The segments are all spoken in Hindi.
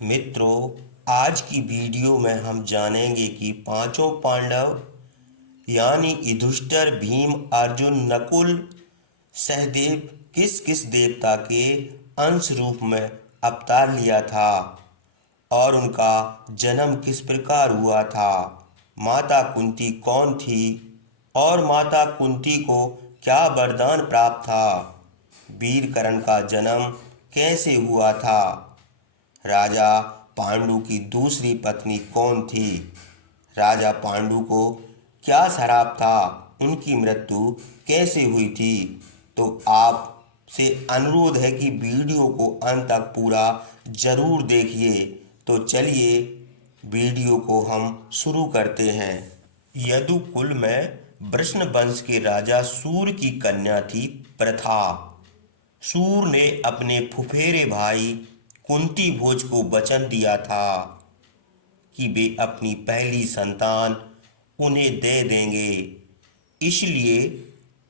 मित्रों, आज की वीडियो में हम जानेंगे कि पांचों पांडव यानी युधिष्ठिर, भीम, अर्जुन, नकुल, सहदेव किस किस देवता के अंश रूप में अवतार लिया था और उनका जन्म किस प्रकार हुआ था। माता कुंती कौन थी और माता कुंती को क्या वरदान प्राप्त था। वीर कर्ण का जन्म कैसे हुआ था। राजा पांडु की दूसरी पत्नी कौन थी। राजा पांडु को क्या श्राप था, उनकी मृत्यु कैसे हुई थी। तो आपसे अनुरोध है कि वीडियो को अंत तक पूरा जरूर देखिए। तो चलिए वीडियो को हम शुरू करते हैं। यदुकुल में वृषण वंश के राजा सूर की कन्या थी प्रथा। सूर ने अपने फुफेरे भाई कुंती भोज को वचन दिया था कि वे अपनी पहली संतान उन्हें दे देंगे। इसलिए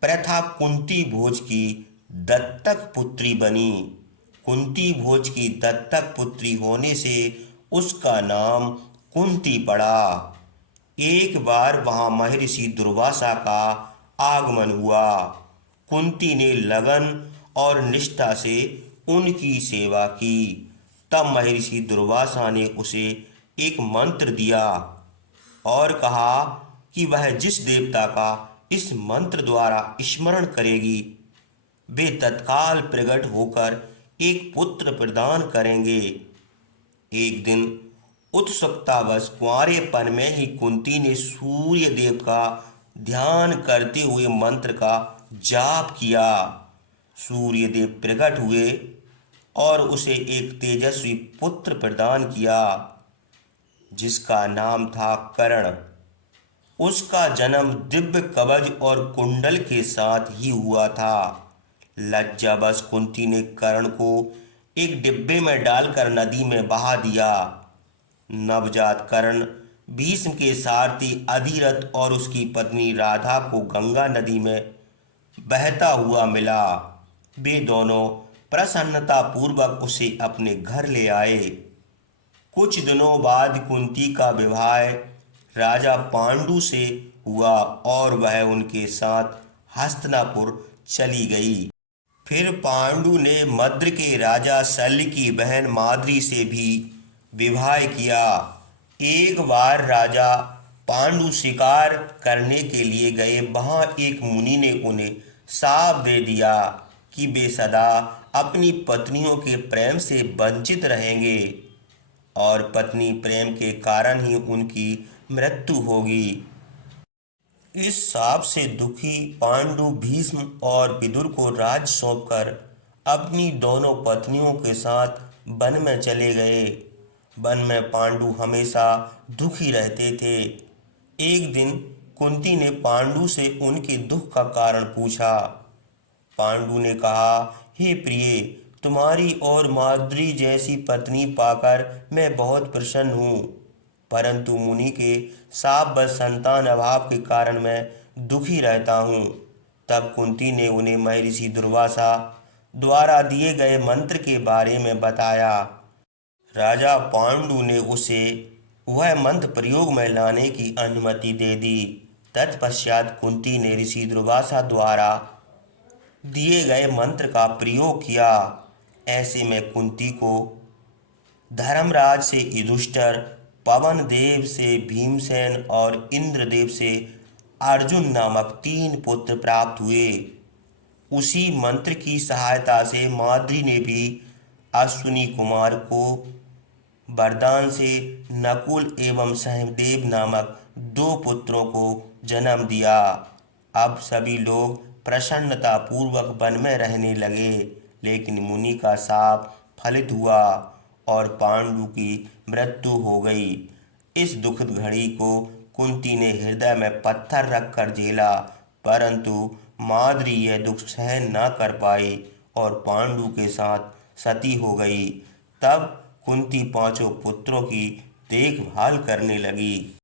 प्रथा कुंती भोज की दत्तक पुत्री बनी। कुंती भोज की दत्तक पुत्री होने से उसका नाम कुंती पड़ा। एक बार वहां महर्षि दुर्वासा का आगमन हुआ। कुंती ने लगन और निष्ठा से उनकी सेवा की। तब महर्षि दुर्वासा ने उसे एक मंत्र दिया और कहा कि वह जिस देवता का इस मंत्र द्वारा स्मरण करेगी वे तत्काल प्रकट होकर एक पुत्र प्रदान करेंगे। एक दिन उत्सुकतावश कुंवारेपन में ही कुंती ने सूर्य देव का ध्यान करते हुए मंत्र का जाप किया। सूर्य देव प्रकट हुए और उसे एक तेजस्वी पुत्र प्रदान किया जिसका नाम था कर्ण। उसका जन्म दिव्य कवच और कुंडल के साथ ही हुआ था। लज्जावश कुंती ने कर्ण को एक डिब्बे में डालकर नदी में बहा दिया। नवजात कर्ण भीष्म के सारथी अधिरथ और उसकी पत्नी राधा को गंगा नदी में बहता हुआ मिला। वे दोनों प्रसन्नता पूर्वक उसे अपने घर ले आए। कुछ दिनों बाद कुंती का विवाह राजा पांडु से हुआ और वह उनके साथ हस्तिनापुर चली गई। फिर पांडु ने मद्र के राजा शल्य की बहन माद्री से भी विवाह किया। एक बार राजा पांडु शिकार करने के लिए गए। वहां एक मुनि ने उन्हें शाप दे दिया कि वे सदा अपनी पत्नियों के प्रेम से वंचित रहेंगे और पत्नी प्रेम के कारण ही उनकी मृत्यु होगी। इस शाप से दुखी पांडु भीष्म और विदुर को राज्य सौंपकर अपनी दोनों पत्नियों के साथ वन में चले गए। वन में पांडु हमेशा दुखी रहते थे। एक दिन कुंती ने पांडु से उनके दुख का कारण पूछा। पांडु ने कहा, हे प्रिय, तुम्हारी और माद्री जैसी पत्नी पाकर मैं बहुत प्रसन्न हूँ, परंतु मुनि के शाप व संतान अभाव के कारण मैं दुखी रहता हूँ। तब कुंती ने उन्हें महर्षि दुर्वासा द्वारा दिए गए मंत्र के बारे में बताया। राजा पांडु ने उसे वह मंत्र प्रयोग में लाने की अनुमति दे दी। तत्पश्चात कुंती ने ऋषि दुर्वासा द्वारा दिए गए मंत्र का प्रयोग किया। ऐसे में कुंती को धर्मराज से युधिष्ठिर, पवन देव से भीमसेन और इंद्रदेव से अर्जुन नामक 3 पुत्र प्राप्त हुए। उसी मंत्र की सहायता से माद्री ने भी अश्विनी कुमार को वरदान से नकुल एवं सहदेव नामक 2 पुत्रों को जन्म दिया। अब सभी लोग प्रसन्नता पूर्वक वन में रहने लगे, लेकिन मुनि का शाप फलित हुआ और पांडु की मृत्यु हो गई। इस दुखद घड़ी को कुंती ने हृदय में पत्थर रखकर झेला, परंतु माद्री यह दुख सहन न कर पाई और पांडु के साथ सती हो गई। तब कुंती 5 पुत्रों की देखभाल करने लगी।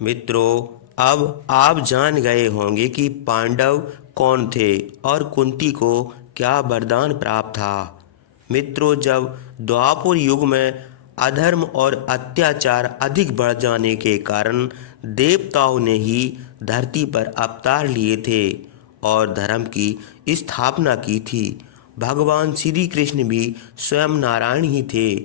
मित्रों, अब आप जान गए होंगे कि पांडव कौन थे और कुंती को क्या वरदान प्राप्त था। मित्रों, जब द्वापर युग में अधर्म और अत्याचार अधिक बढ़ जाने के कारण देवताओं ने ही धरती पर अवतार लिए थे और धर्म की स्थापना की थी। भगवान श्री कृष्ण भी स्वयं नारायण ही थे।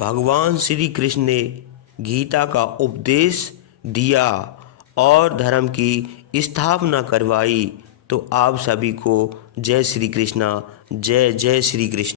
भगवान श्री कृष्ण ने गीता का उपदेश दिया और धर्म की स्थापना करवाई। तो आप सभी को जय श्री कृष्णा, जय जय श्री कृष्ण।